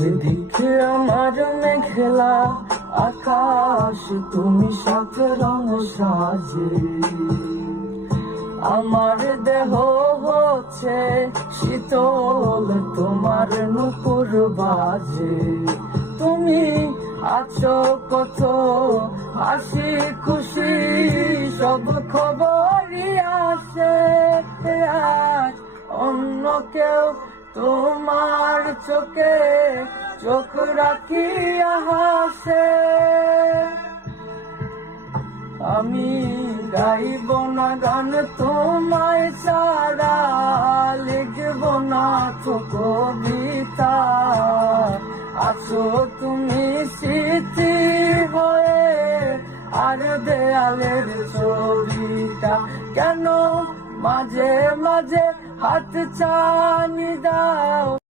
এদিকে আমার মেঘলা আকাশ, তুমি সাত রং সাজে। আমার দেহ হচ্ছে শীতল, তোমার নুপুর বাজে। তুমি আছো কত হাসি খুশি, সব খবরই আসে। আজ অন্য কেউ তোমার চোখে চোখ রাখিয়া হাসে। আমি গাইব না গান তোমায় ছাড়া, লিখব না তো কবিতা। আছো তুমি স্মৃতি হয়ে, আর দেয়ালের ছবিটা কেন মাঝে মাঝে হাত ছানি দাও।